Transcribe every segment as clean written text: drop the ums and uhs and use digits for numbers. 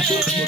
Hey!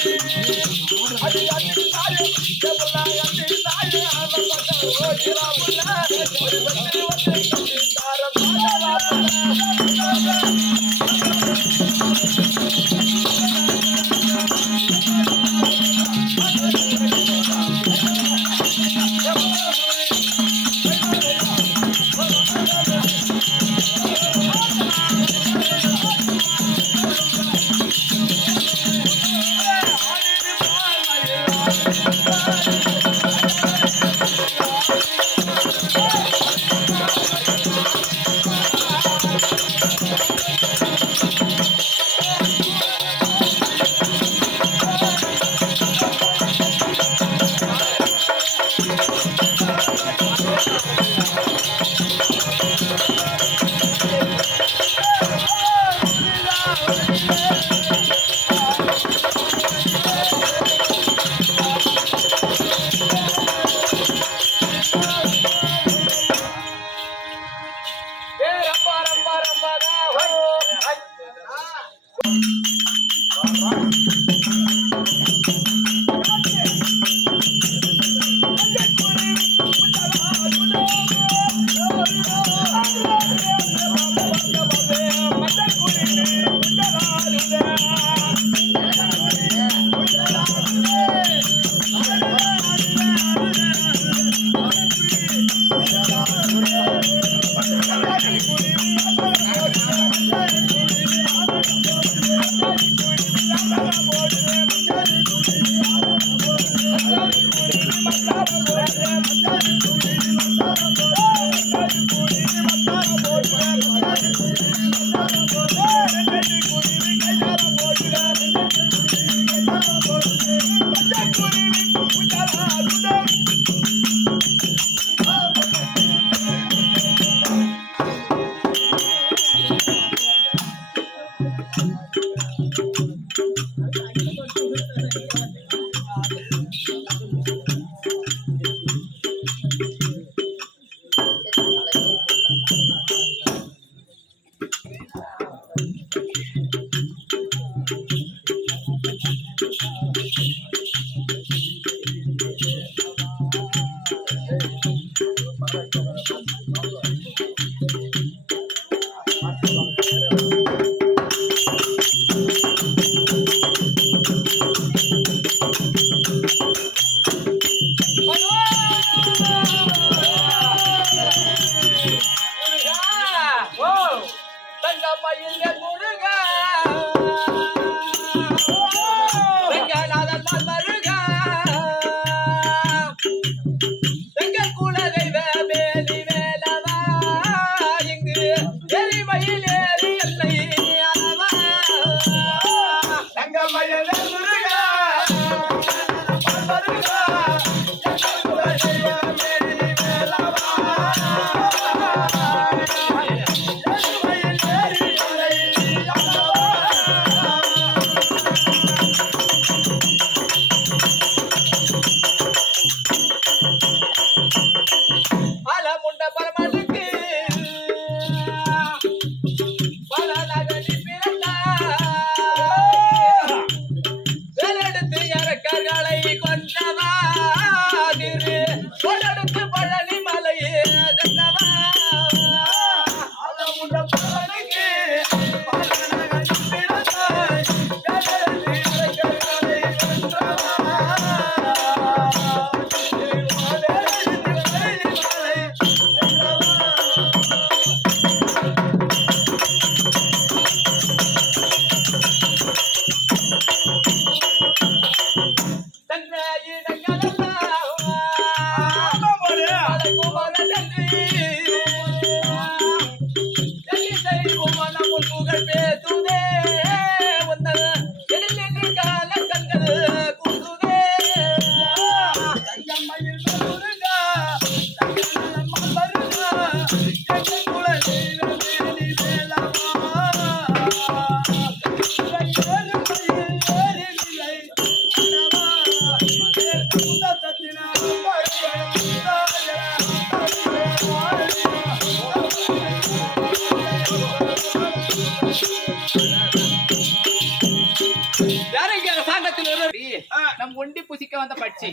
நம்ம ஒண்டி புசிக்க வந்த பட்சி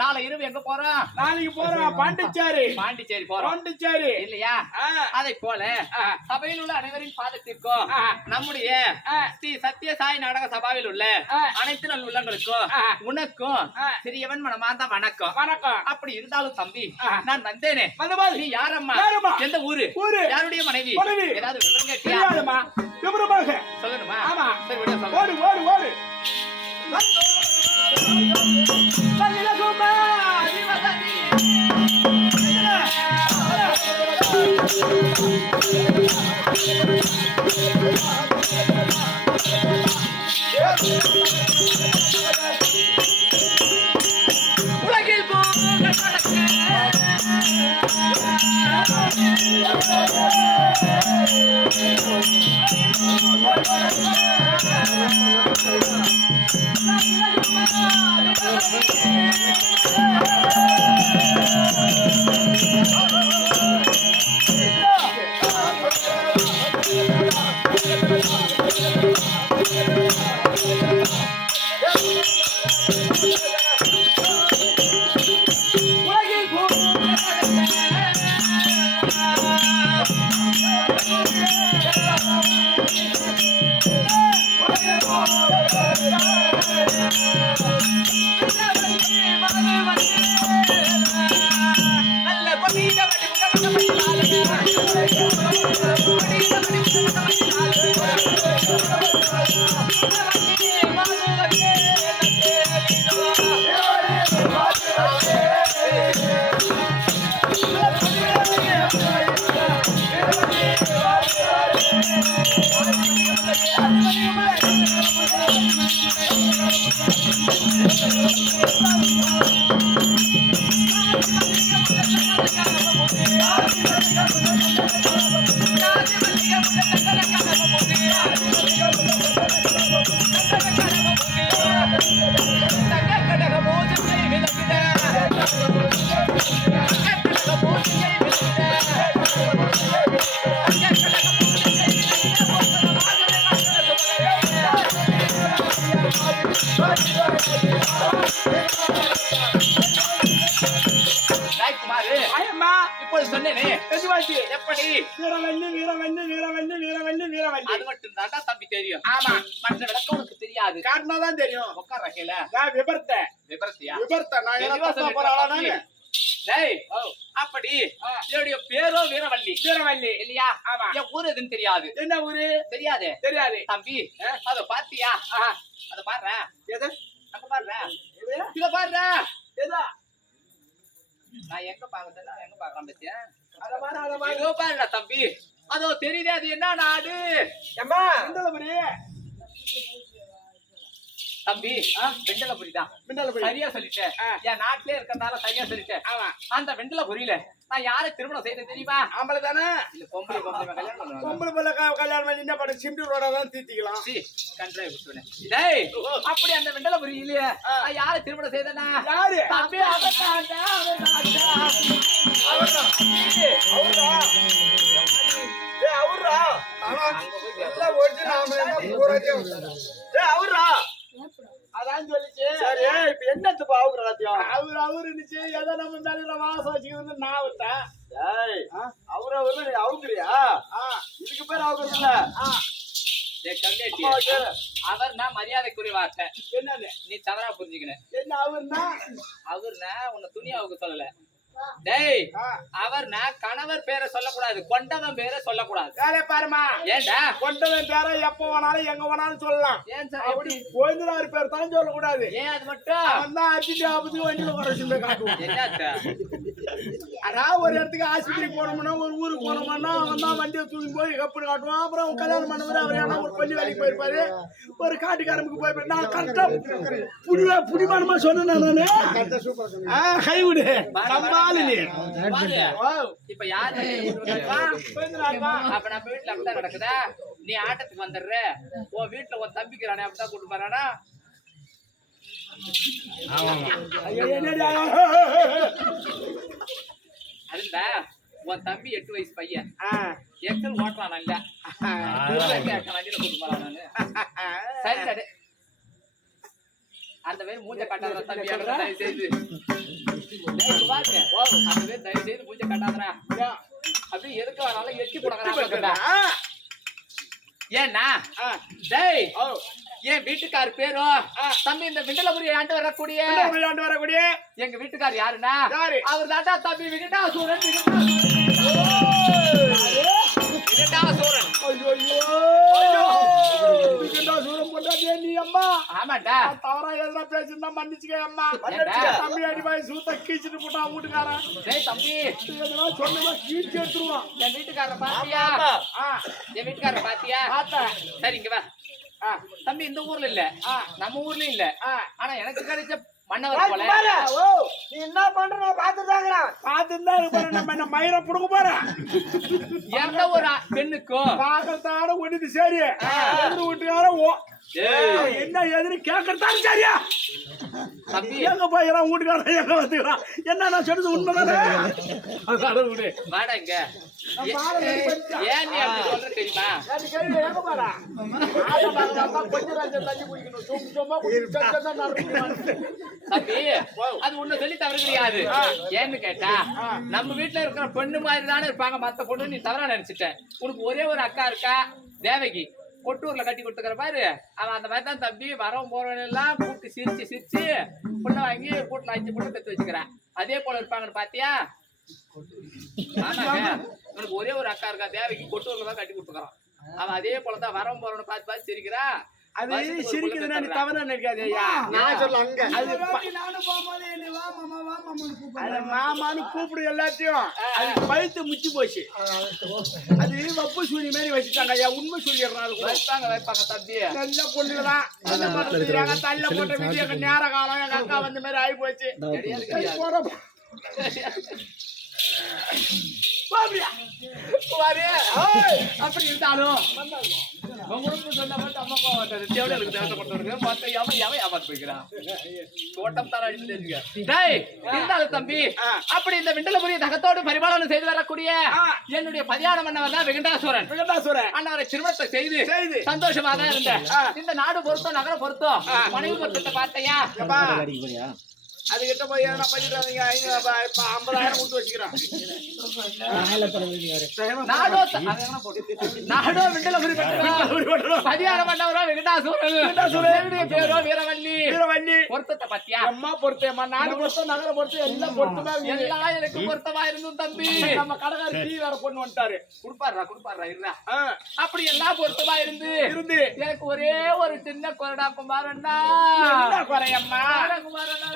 நாளை இரவு எங்க போறோம்? நாளைக்கு போறோம் பாண்டிச்சேரி. பாண்டிச்சேரி போறோம். பாண்டிச்சேரி இல்லையா? அதை போல சபையில் உள்ள அனைவரின் பாதத்திற்கும் நம்முடைய ஸ்ரீ சத்திய சாய் நாடக சபாவில் உள்ள அனைத்து நல் உள்ளங்களுக்கும் உனக்கும் சிறியவன் மனமார்ந்த வணக்கம். வணக்கம். அப்படி இருந்தாலும் தம்பி நான் வந்தேனே, நீ யாரம்மா? எந்த ஊரு? யாருடைய மனைவி? ஏதாவது விவரம் கேட்டியா? விவரமாக சொல்லணுமா? ஆமா. சரி விட சொல்ல. ஓடு ஓடு ஓடு. உலகில் சொன்னேனே எப்படி வீரவல்லி வீரவல்லி வீரவல்லி வீரவல்லி வீரவல்லி அது மட்டும் தாண்டா தம்பி தெரியும். ஆமா, மற்ற விளக்கம் உனக்கு தெரியாது. காட்டினாதான் தெரியும். உட்கார ரகையில விபரத்தியா நான் என்ன போறாளா நானு? டேய் அப்படி என்னுடைய பேரோ வீரவல்லி. வீரவல்லி இல்லையா? ஆமா. என் ஊர் எதுன்னு தெரியாது. என்ன ஊரு? தெரியாது. தெரியாது தம்பி. அத பாத்தியா? அத பாருடா. எது? அங்க பாருடா. இத பாருடா. எதா? நான் எங்க பாக்குறேன் எங்க பாக்குறேன் பத்தியா? அத பாரு இதோ பாருடா தம்பி. அதோ தெரியுதே, அது என்ன நாடு? அம்மா வெண்டலபுரி. தம்பி வெண்டலபுரி தான். சரியா சொல்லிட்டேன். என் நாட்டிலே இருக்கிறதால சரியா சொல்லிட்டேன். அந்த வெண்டலபுரியில நான் யாரை திருமணம் செய்தேன் தெரியுமா? ஆம்பளை தானே? இல்ல பொம்பளை கல்யாணம் பண்ணுவாங்க. பொம்பளை பிள்ளை கல்யாணம் பண்ணி என்ன பண்ண சிம்டி ரோட தான் தீத்திக்கலாம். கன்றாய் விட்டுனே. டேய் அப்படி அந்த வெண்டலபுரியில நான் யாரை திருமணம் செய்தேனா? யாரு? தம்பி அவர்தான்டா. அவர்தான். ஏய் அவர்ரா. ஆமா. எல்லாம் ஒரிஜினல் நாம என்ன போறதே வந்தாரு. ஏய் அவர்ரா. அதான் சொல்லிச்சு. சரி இப்போ என்னத்துப்பா அவங்கறாத்தியம்? அவருன்னுச்சு ஏதோ நம்ம மேல வாசம் வச்சிருந்து நான் விட்டேன். டேய் அவரு அவங்கறியா? இதுக்கு பேர் அவங்கறல. டேய் கல்லேட்டி. அவர் நான் மரியாதைக்குரிய வார்த்தை. என்னது? நீ தவறா புரிஞ்சிக்கணும். என்ன அவர்னா? அவர்னா உன்னை துணியாவுக்கு சொல்லல. டேய் அவர் நான் கணவர் பேரை சொல்லக்கூடாது, கொண்டவன் பேரை சொல்லக்கூடாது. வேலை பாருமா. ஏண்டா? கொண்டவன் பேரை எப்ப வேணாலும் எங்க வேணாலும் சொல்லலாம். ஏன் சார் அப்படி கோயிந்தனார் பேர் தான் சொல்லக்கூடாது. ஏன் அது மட்டும்? அவன் தான் அடிச்சு ஆபத்துக்கு வண்டியில குறைச்சு போய் காட்டுவான். என்னத்த? அதான் ஒரு இடத்துக்கு ஆஸ்பத்திரி போனோம்னா ஒரு ஊருக்கு போனோம்னா அவன் தான் வண்டியை தூக்கி போய் கப்புனு காட்டுவான். அப்புறம் கல்யாணம் பண்ணவர் அவர் ஏன்னா ஒரு பள்ளி வேலைக்கு போயிருப்பாரு, ஒரு காட்டுக்காரமுக்கு போயிருப்பாரு. நான் கரெக்டா புடிமானமா சொன்னேன் நானு. கை விடு இப்ப யாரு அப்ப நம்ம வீட்டுல அப்படிதான் நடக்குதா? நீ ஆட்டத்துக்கு வந்துடுற, உன் வீட்டுல உன் தம்பிக்கிறானே அப்படிதான் கூட்டு போறானா? அதுல உன் தம்பி 8 வயசு பையன் எக்ஸல் ஓட்டலாம் இல்ல வண்டியில கூட்டு போறான். நானு சரி அந்த மாதிரி மூஞ்ச கட்டாதடா தம்பி தயவு செய்து பாருங்க அந்த மாதிரி தயவு செய்து மூஞ்ச கட்டாதடா அப்படியே எதுக்கு வராலும் எட்டி போடுறா ஏன்னா டேய் என் வீட்டுக்காரு பேரும் தம்பி இந்த விண்டலபுரி ஆண்டு வரக்கூடிய எங்க வீட்டுக்கார் யாருன்னா அவர் தாண்டா தம்பி விகடாசூரன் விகடாசூரன் நீ அம்மா ஆமாடா தவறா எதுனா பேசிருந்தா மன்னிச்சுக்க அம்மா தம்பி அடிபாய் சூத்த கீச்சிட்டு போட்டா வீட்டுக்காரன் தம்பி சொன்னா கீச்சு எடுத்துருவான் என் வீட்டுக்காரரை பாத்தியா என் வீட்டுக்காரரை பாத்தியா சரி இங்க வா தம்பி இந்த ஊர்ல இல்ல நம்ம ஊர்லயும் இல்ல ஆனா எனக்கு கிடைச்ச மன்னவர் போல நீ என்ன பண்ற நான் பாத்துதான் நம்ம என்ன மயிரை புடுங்க போறேன் எந்த ஒரு பெண்ணுக்கும் பாக்கத்தாட ஒண்ணுது சரி வீட்டுக்கார என்ன எதிரி கேட்கறதாலும் சரியா தம்பி எங்க போயிடறான் வீட்டுக்காரன் எங்க வந்துக்கிறான் என்ன நான் சொன்னது உண்மைதானே வாடா இங்க ஏன் நீ அப்படி சொல்ற தெரியுமா தம்பி அது உன்னை சொல்லி தவறு கிடையாது ஏன்னு கேட்டா நம்ம வீட்டுல இருக்கிற பொண்ணு மாதிரி தானே இருப்பாங்க மத்த பொண்ணு நீ தவறா நினைச்சிட்ட உனக்கு ஒரே ஒரு அக்கா இருக்கா தேவகி கொட்டூர்ல கட்டி கொடுத்துக்கிற பாரு அவன் அந்த மாதிரி தான் தம்பி வரவும் போறவன் எல்லாம் கூப்பிட்டு சிரிச்சு புண்ணை வாங்கி கூட்டுல 5 புண்ணை பெற்று வச்சுக்கிறான் அதே போல இருப்பாங்கன்னு பாத்தியா உனக்கு ஒரே ஒரு அக்கா இருக்கா தேவைக்கு கொட்டூர்ல தான் கட்டி கொடுத்துக்கிறான் அவன் அதே போலதான் வரவும் போறவனை பார்த்து சிரிக்கிறா அது சிரிக்குதுன்னா நீ தவறா நினைக்காதே ஐயா நான் சொல்ல அங்க அது மாமான்னு கூப்பிடு எல்லாத்தையும் அது பழுத்து முச்சி போச்சு அது வப்பு சூனி மாதிரி வச்சுட்டாங்க ஐயா உண்மை சொல்லிடுறான் அது வைப்பாங்க தம்பி நல்ல பொண்ணுதான் தள்ள போட்ட வீடு எங்க நேர காலம் எங்க அக்கா வந்த மாதிரி ஆகி போச்சு அப்படி இருந்தாலும் தம்பி அப்படி இந்த விண்டலபுரி தகத்தோடு பரிபாலனை செய்து வரக்கூடிய என்னுடைய பதியான மன்னவர் தான் விகண்டாசுரன் அண்ணவரை திருமணத்தை செய்து சந்தோஷமாக இருந்த இந்த நாடு பொறுத்தோம் நகரம் பொறுத்தோம் மனைவி பொறுத்த பார்த்தையா அதுகிட்ட போய் எதனா பண்ணிட்டு வந்தீங்க 50,000 கொடுத்து வச்சுக்கிறேன் நாடோ விண்டலபுரி பதியாரம் பண்ணவரோ விகடாசுரன் பேரோ வீரவல்லி பொருத்தத்தை பத்தியா அம்மா பொருத்தேம்மா நாடு பொருத்தம் நகர பொருத்தம் எல்லாம் பொருத்தமா எல்லாம் எனக்கு பொருத்தமா இருந்தும் தம்பி நம்ம கடைக்கார டீ வேற பொண்ணு வந்துட்டாரு குடுப்பாடுறா இருடா அப்படி எல்லாம் பொருத்தமா இருந்து எனக்கு ஒரே ஒரு சின்ன குரடா குமாரண்ணா குறையம்மா குமாரண்ணா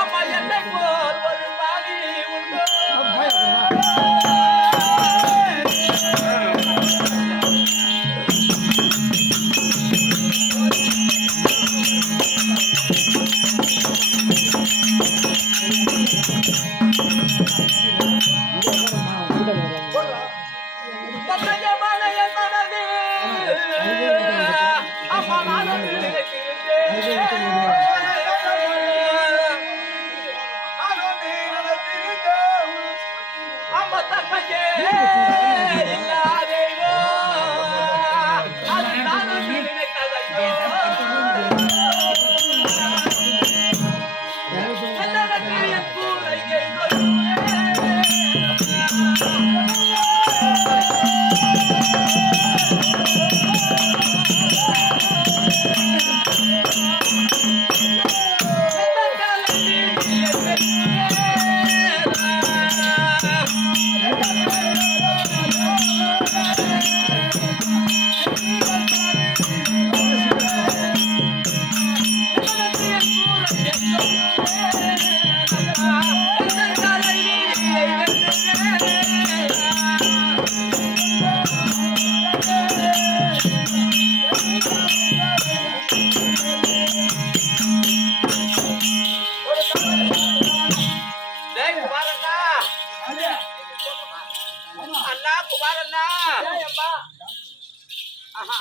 அம்மா என்னை போல் ஒரு பாவி உண்டோ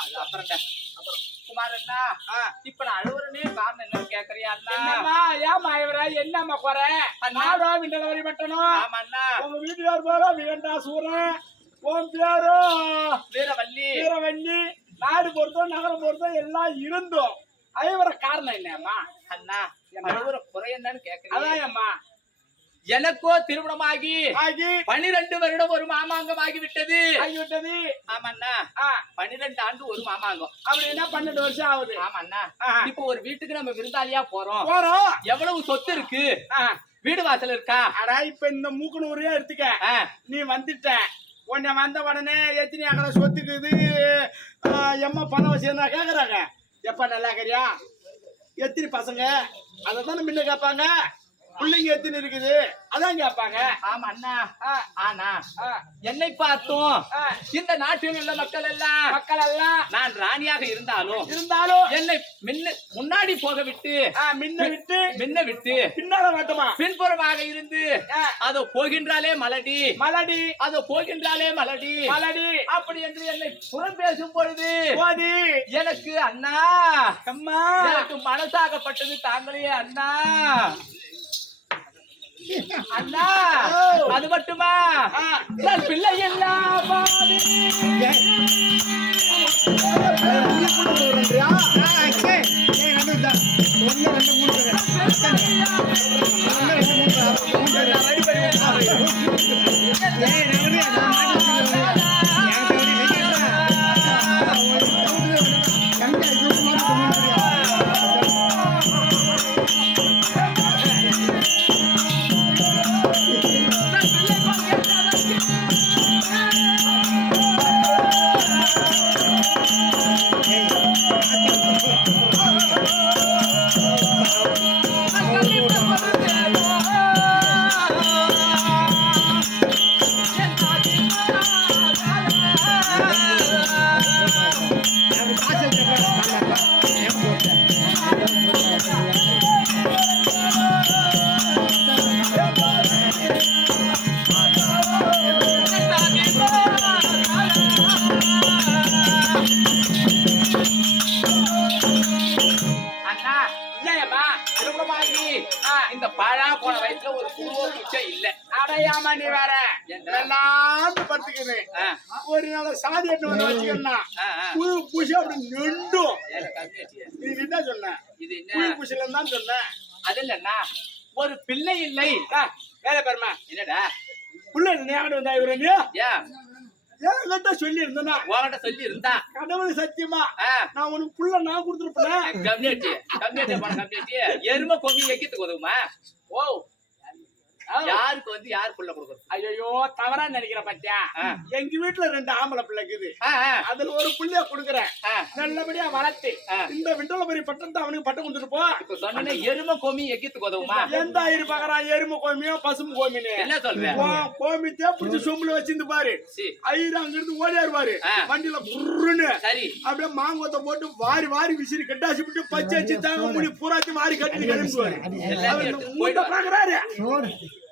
அது அப்புறம்டா. குமாரண்ணா, இப்ப நான் அழுவுறனே காரணம் என்னன்னு கேக்குறியா அண்ணா? என்னம்மா ஏமா இவர என்னம்மா குறை? நாடோ விண்டலவரி பட்டணும். ஆமாண்ணா. உங்க வீட்டுக்கார் பேரோ வீரண்டா சூரன், உன் பேரோ வீரவல்லி. வீரவல்லி. நாடு பொறுத்தோம் நகரம் பொறுத்தோம் எல்லாம் இருந்தோம். ஐவர காரணம் என்னம்மா? அண்ணா, அழுவுற குறை என்னன்னு கேக்குறீங்க? அதான் அம்மா எனக்கோ திருமணமாகி 12 வருடம் ஒரு மாமாங்கம் ஆகிவிட்டது. ஆகிவிட்டது. ஆமாண்ணா. 12 ஆண்டு ஒரு மாமாங்கம். அப்படின்னா 12 வருஷம் ஆகுது. ஆமாண்ணா. இப்ப ஒரு வீட்டுக்கு நம்ம விருந்தாளியா போறோம். எவ்வளவு சொத்து இருக்கு, வீடு வாசல் இருக்கா? அடா இப்ப இந்த மூக்குனூரையே எடுத்துக்க. நீ வந்துட்ட உன்னை வந்த உடனே எத்தனை அக்கறை சொத்துக்குது எம்மா பணம் வச்சிருந்தா கேக்குறாங்க. எப்ப நல்லா கரியா எத்தனை பசங்க அதை தானே முன்ன கேட்பாங்க. பிள்ளைங்க எத்தனை இருக்குது அதான் கேட்பாங்க. ஆமா அண்ணா. ஆனா என்னை பார்த்தும் இந்த நாட்டில் உள்ள மக்கள் எல்லாம் நான் ராணியாக இருந்தாலும் என்னை முன்னாடி போக விட்டு முன்ன விட்டு பின்னால மட்டுமா பின்புறமாக இருந்து அதோ போகின்றாலே மலடி அதோ போகின்றாலே மலடி அப்படி என்று என்னை புறம் பேசும் பொழுது எனக்கு அண்ணா அம்மா எனக்கு மனசாகப்பட்டது தாங்களே அண்ணா. அண்ணா அது மட்டுமா பிள்ளை எல்லாம் இந்த பாழா போன வயசுல ஒரு பூவோ குச்சை இல்ல. அடையாம நீ வேற எல்லாம் படுத்துக்குது. ஒரு நாள் சாதி எட்டு வந்து வச்சுக்கணும்னா புது பூசி அப்படி நெண்டும். இது என்ன சொன்ன? இது புது பூசில தான் சொன்னேன். அது இல்லன்னா ஒரு பிள்ளை இல்லை. வேற பெருமா என்னடா புள்ள ஞாபகம் வந்தா இவரு ஏன்கிட்ட சொல்லி இருந்தேன்னா உன்கிட்ட சொல்லி இருந்தா கடவுள் சத்தியமா நான் உனக்கு புள்ள நான் கொடுத்துருப்பேன். கம்யூனிட்டி எருமை கொம்பி வைக்கிறதுக்கு உதவுமா? ஓ யாருக்கு வந்து யாரு புள்ள கொடுக்குறது? ஐயோ தவறா நினைக்கிற பத்தியா எங்க வீட்டுல 2 ஆம்பளை பிள்ளை இருக்குது. அதுல ஒரு புள்ளைய கொடுக்குறேன். நல்லபடியா வளர்த்து இந்த விண்டலபுரி பட்டம் அவனுக்கு பட்டம் கொடுத்துட்டு போ. இப்ப சொன்ன எருமை கோமி எக்கித்துக்கு உதவுமா? எந்த ஆயிரு பாக்குறான் எருமை கோமியோ பசும் கோமின்னு என்ன சொல்றேன்? கோமித்தே பிடிச்சி சொம்புல வச்சிருந்து பாரு. ஐயரு அங்க இருந்து ஓடியாருவாரு வண்டியில புருன்னு அப்படியே மாங்கொத்த போட்டு வாரி வாரி விசிறி கட்டாசி விட்டு பச்சை வச்சு தாங்க முடி பூராத்தி வாரி கட்டி கிளம்புவாரு. பாக்குறாரு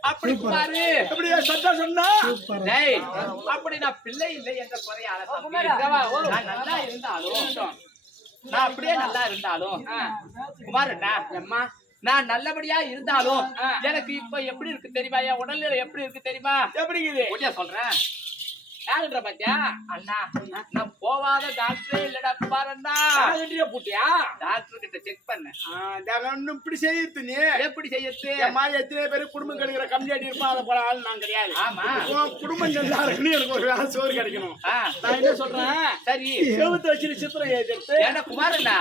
அப்படி பாரு அப்படியே சத்தா சொன்னா அப்படி நான் பிள்ளை இல்லை என்ற குறையால நான் நல்லா இருந்தாலும் நான் அப்படியே நல்லா இருந்தாலும் குமாரண்ணா அம்மா நான் நல்லபடியா இருந்தாலும் எனக்கு இப்ப எப்படி இருக்கு தெரியுமா? என் உடல்நிலை எப்படி இருக்கு தெரியுமா? எப்படி இருக்குது சொல்றேன். யாருன்ற பாத்தியா அண்ணா நான் போவாத டாக்டரே இல்லடா குமாரண்ணா. பூட்டியா டாக்டர் கிட்ட செக் பண்ணேன். இப்படி செய்யறது நீ எப்படி செய்யறது? எத்தனை பேரு குடும்பம் கிடைக்கிற கம்மியாட்டி இருப்பா அதை போல ஆள் நான் கிடையாது. ஆமா குடும்பம் நல்லா இருக்குன்னு எனக்கு ஒரு வேலை சோறு கிடைக்கணும். நான் என்ன சொல்றேன்? சரி செவத்தை வச்சு சித்திரம் எழுதிட்டு ஏன்னா குமாரண்ணா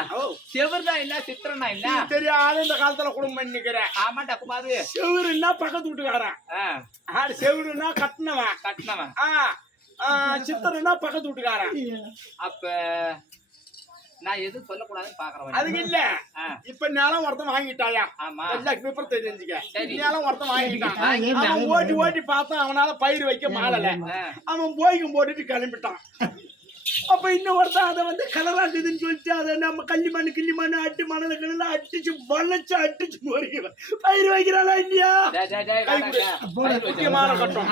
செவருனா என்ன சித்திரம்னா என்ன தெரியாது. இந்த காலத்துல குடும்பம் பண்ணிக்கிறேன். ஆமாண்டா குமாரு. செவருன்னா பக்கத்து வீட்டுக்காரன், செவருன்னா கட்டினவன், சித்திரன்னா பக்கத்து வீட்டுக்காரன். அப்ப நான் எதுவும் சொல்லக்கூடாதுன்னு பாக்குறேன். அதுக்கு இல்ல இப்ப நிலம் ஒருத்தன் வாங்கிட்டாயா? ஆமா எல்லா விபரம் தெரிஞ்சுக்க. நிலம் ஒருத்தன் வாங்கிட்டான். அவன் ஓட்டி ஓட்டி பார்த்தான் அவனால பயிர் வைக்க மாளல. அவன் போய்க்கும் போட்டுட்டு கிளம்பிட்டான். அப்ப இன்னும் ஒருத்தன் அதை வந்து கலராக்குதுன்னு சொல்லிட்டு அதை நம்ம கிள்ளிமண்ணு அட்டு மணல கிணல அடிச்சு வளைச்சு அடிச்சு முறிக்கிறோம். பயிர் வைக்கிறாளா இல்லையா? முக்கியமான கட்டம்.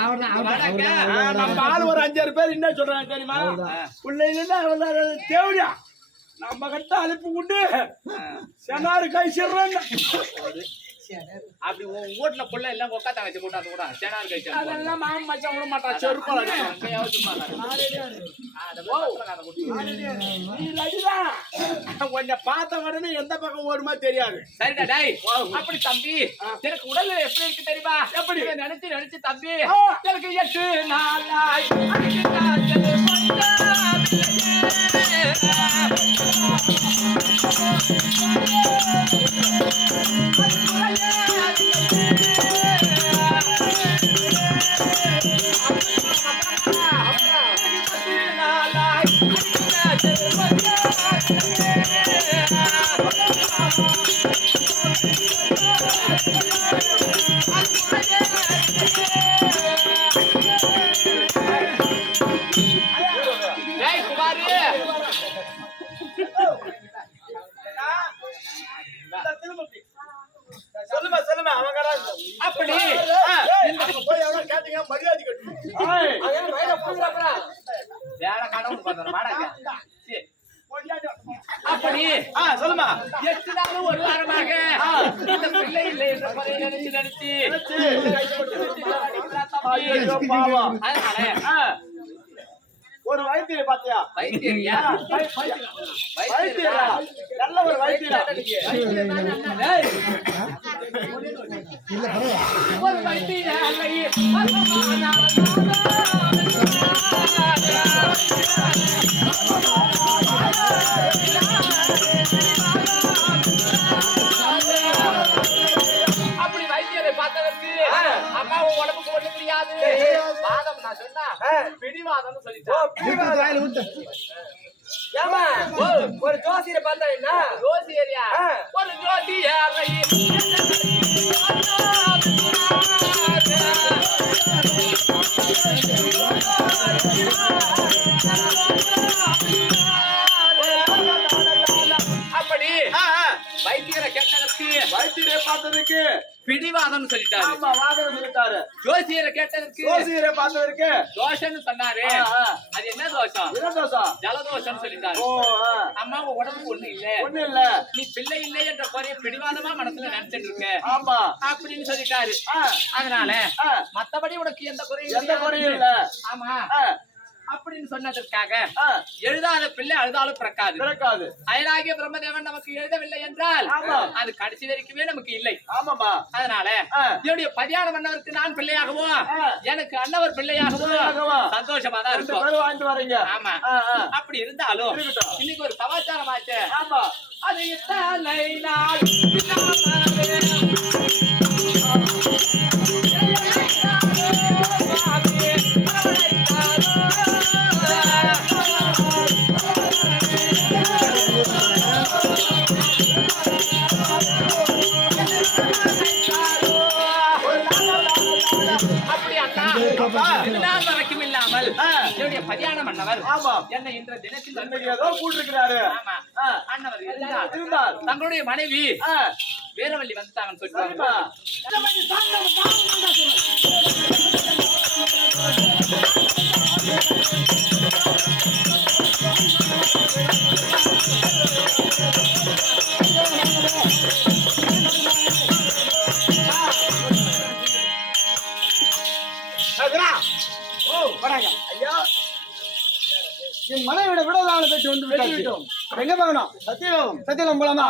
நம்ம ஆளு ஒரு 5-6 பேர் என்ன சொல்றாங்க தெரியுமா? பிள்ளைங்க தேவையா நம்ம கட்ட அனுப்பி விட்டு செனாரு கை சேர்றாங்க. அப்படி ஓட்டுல புள்ள எல்லாம் உட்காந்து வச்சு போட்டாது கூட சேனார் கழிச்சு அதெல்லாம் மாமன் மச்சான் விட மாட்டான். செருப்பால கொஞ்சம் பார்த்த உடனே எந்த பக்கம் ஓடுமா தெரியாது. சரிடா டேய். அப்படி தம்பி எனக்கு உடல் எப்படி இருக்கு தெரியுமா? எப்படி நினைச்சு தம்பி எனக்கு 8 நாளாய் சொல்லுமா அவங்க அப்படி போய் எவ்வளவு கேட்டீங்க மரியாதை கட்டணும். அப்படி சொல்லுமா 8 நாளும் ஒரு வாரமாக இந்த பிள்ளை இல்லை என்ற குறையை நினைச்சு அதனால ஒரு வைத்தியரை பாத்தியா? வைத்தியரியா? வைத்தியரா? நல்ல ஒரு வைத்தியரா? ஒரு வைத்தியரா? அப்படி வைத்தியரை பார்த்ததற்கு அம்மாவும் உடம்புக்கு ஒண்ணு முடியாது. வாதம் நான் சொன்னா பிடிவாதம்னு சொல்லிட்டேன். ஒரு ஜோசியரை பார்த்தா என்ன? ஜோசியரியா? ஒரு ஜோசியரை அப்படி வைத்தியரை கேட்டதற்கு வைத்தியரை பார்த்ததுக்கு பிடிவாதம்னு சொல்லிட்டாரு. ஆமா வாதம் சொல்லிட்டாரு. ஜோசியரை கேட்டதற்கு ஜோசியரை பார்த்ததற்கு தோஷம்னு சொன்னாரு. அது என்ன தோஷம்? என்ன தோஷம்? ஜலதோஷம் சொல்லிட்டாரு. ஓ அம்மாவு உடம்புக்கு ஒண்ணு இல்ல நீ பிள்ளை இல்லை என்ற குறைய பிடிவாதமா மனசுல நினைச்சிட்டு இருக்க. ஆமா அப்படின்னு சொல்லிட்டாரு. அதனால மத்தபடி உனக்கு எந்த குறையும் இல்ல. ஆமா அப்படின்னு சொன்னதற்காக எழுதாத பிள்ளை அழுதாலும் பிறக்காது. அயலாகிய பிரம்மதேவன் நமக்கு எழுதவில்லை என்றால் அது கடைசி வரைக்குமே நமக்கு இல்லை. ஆமாமா. அதனால என்னுடைய பதியான மன்னவருக்கு நான் பிள்ளையாகவோ எனக்கு அண்ணவர் பிள்ளையாகவோ சந்தோஷமா தான் இருக்கும். வாங்கிட்டு வரீங்க. ஆமா. அப்படி இருந்தாலும் இன்னைக்கு ஒரு சமாச்சாரம் ஆச்சு. ஆமா. அது இத்தனை நாள் வரைக்கும் இல்லாமல் என்னுடைய பதியான மன்னவர் என்னை இன்ற தினத்தில் ஏதோ கூட்டிருக்கிறாரு. அண்ணவர் இருந்தால் தங்களுடைய மனைவி வீரவல்லி வந்துட்டாங்கன்னு சொல்லிட்டாங்க. ஐயா என் மனைவிட விடலான பெற்று வந்து விட்டோம். எங்க போகணும்? சத்தியம் போலாமா?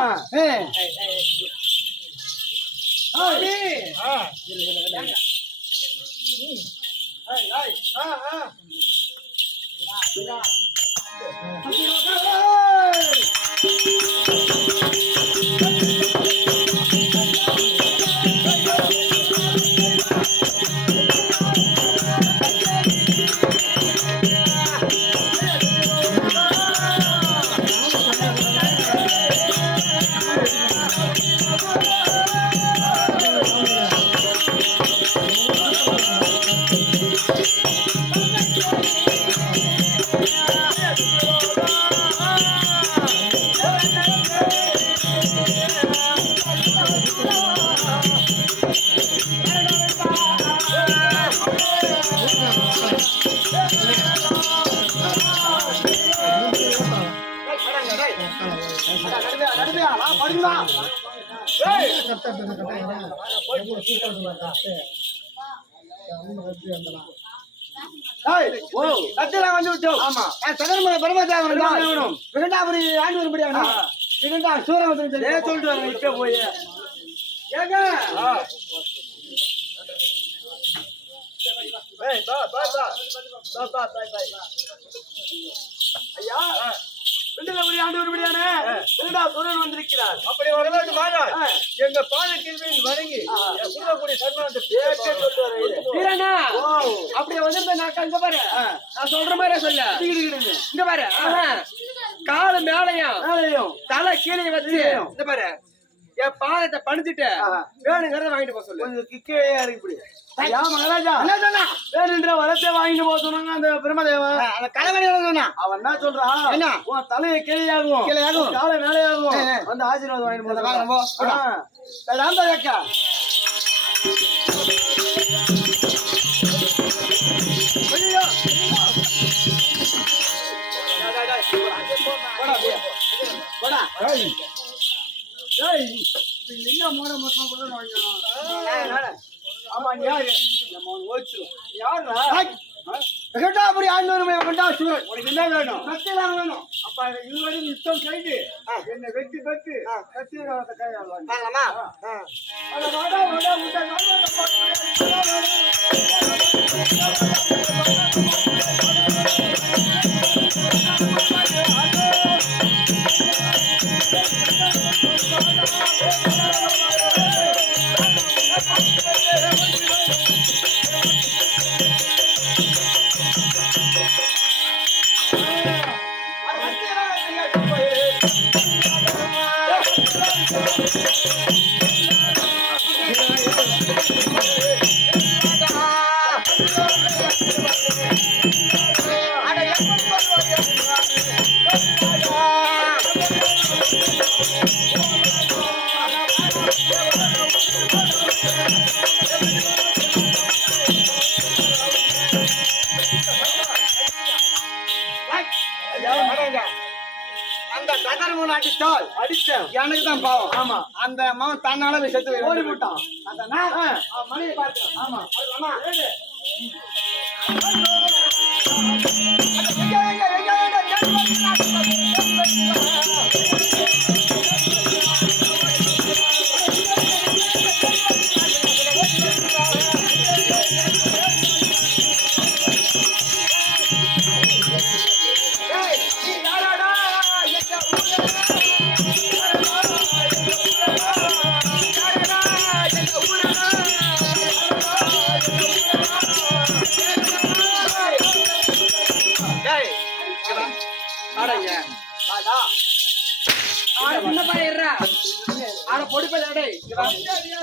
நடுமையா வா படிங்களா ஏய் ஏய் ஓ கட்டலாம் வந்து விட்டோம் ஆமா சதர்ம பரமதேவன் தான் வேணும் விகண்டாபுரி ஆண்டு வரும்படியா விகண்டா சூரவதன் ஏ சொல்லிட்டு வரேன் இப்ப போய் ஏங்க ஏய் பா ஐயா விகண்டாபுரி ஆண்டு வரும்படியானே விகண்டா சூரன் வந்திருக்கிறார் அப்படி வரவேண்டு மாறார் எங்க பாதத்தில் வணங்கி குடும்பக்கூடிய சன்மானத்தை பேச்சே சொல்லிட்டு வரேன் வீரண்ணா அப்படியே வந்திருந்த நாக்க இங்க பாரு நான் சொல்ற மாதிரி சொல்ல இங்க பாரு காலு மேலையும் தலை கீழே வச்சு இந்த பாரு என் பாதத்தை பணிச்சுட்டு வேணுங்கிறத வாங்கிட்டு போக சொல்லு கொஞ்சம் கிக்கையா இருக்கு இப்படி ஐயா மகாராஜா என்ன சொன்னா வேணுன்ற வரத்தை வாங்கிட்டு போக சொன்னாங்க அந்த பிரம்மதேவன் அந்த கலவரி சொன்னா அவன் என்ன சொல்றான் என்ன உன் தலையை கீழையாகும் காலை மேலையாகும் வந்து ஆசீர்வாதம் வாங்கிட்டு போக ராந்தா அக்கா ஆமா யாரு வெங்கடாபுரி ஆண்டவர் வெங்கடாசுரன் உனக்கு என்ன வேணும் சத்தியலாம் வேணும் அப்ப இதுவரை யுத்தம் செய்து என்னை வெட்டி பெற்று சத்தியகாலத்தை கையாளலாம் எனக்கு தான் பாவம் ஆமா அந்த மகன் தன்னால செத்து ஓடி போட்டான் அந்த மனைவி பார்த்து ஆமா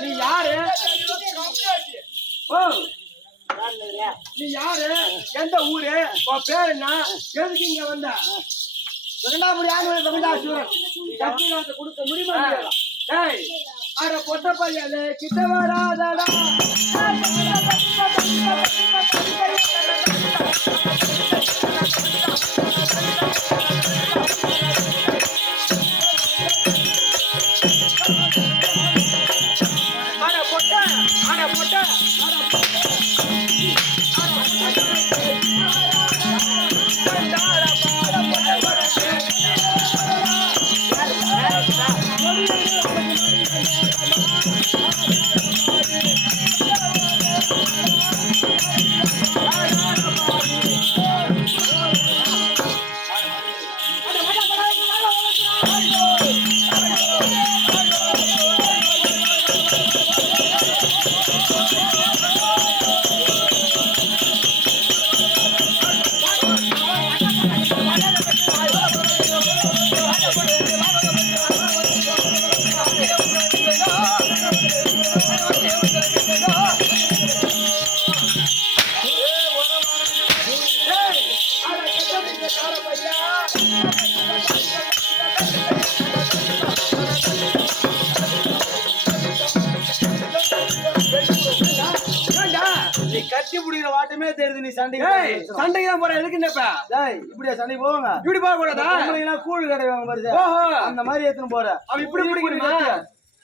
நீ யாரு நீ யாரு எந்த ஊரு உன் பேர் என்ன எதுக்கு இங்க வந்த வெங்கடாபுரி ஆண்டவர் வெங்கடாசுரன் சத்தியநாதத்தை கொடுக்க முடியுமா டேய் அட பொட்ட பையலே கிட்ட வராதடா கட்டி புடிக்கிற வாட்டமே தெரியுது நீ சண்டைக்கு தான் போற எதுக்கு என்னப்பா இப்படியா சண்டைக்கு போவாங்க இப்படி போக கூடாதா கூழ் கிடைவாங்க பாரு அந்த மாதிரி எடுத்துன்னு போற அவன் இப்படி பிடிக்கணுமா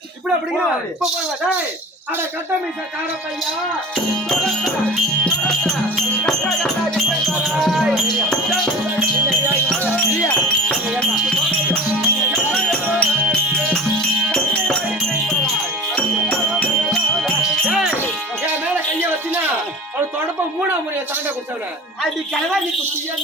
இப்படி பிடிக்கணும் இப்ப போங்க டேய் அட கட்டமீச கார பையா மேல கைய வச்சினா அவன் தொடப்ப 3ஆம் முறையை சண்டை குடிச்சவன அது கலவாணி குடிச்சியா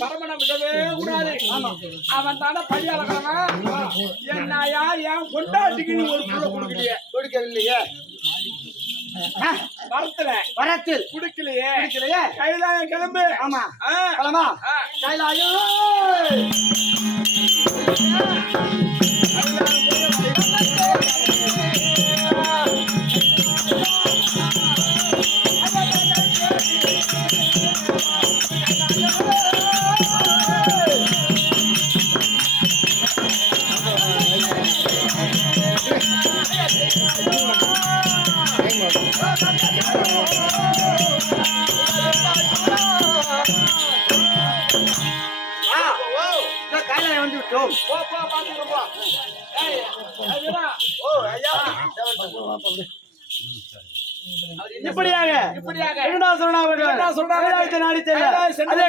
பரமணம் விடவே கூடாது அவன் தானே பழியாளக்காரன் என்னையா என் கொண்டாட்டிக்கு நீ ஒரு புள்ள கொடுக்கலையே வரத்தில் குடுக்கலையே கைலாயம் கிளம்பு ஆமா கிளம்பா கைலாயம்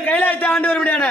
கைலாயத்தை ஆண்டு வரும்படியான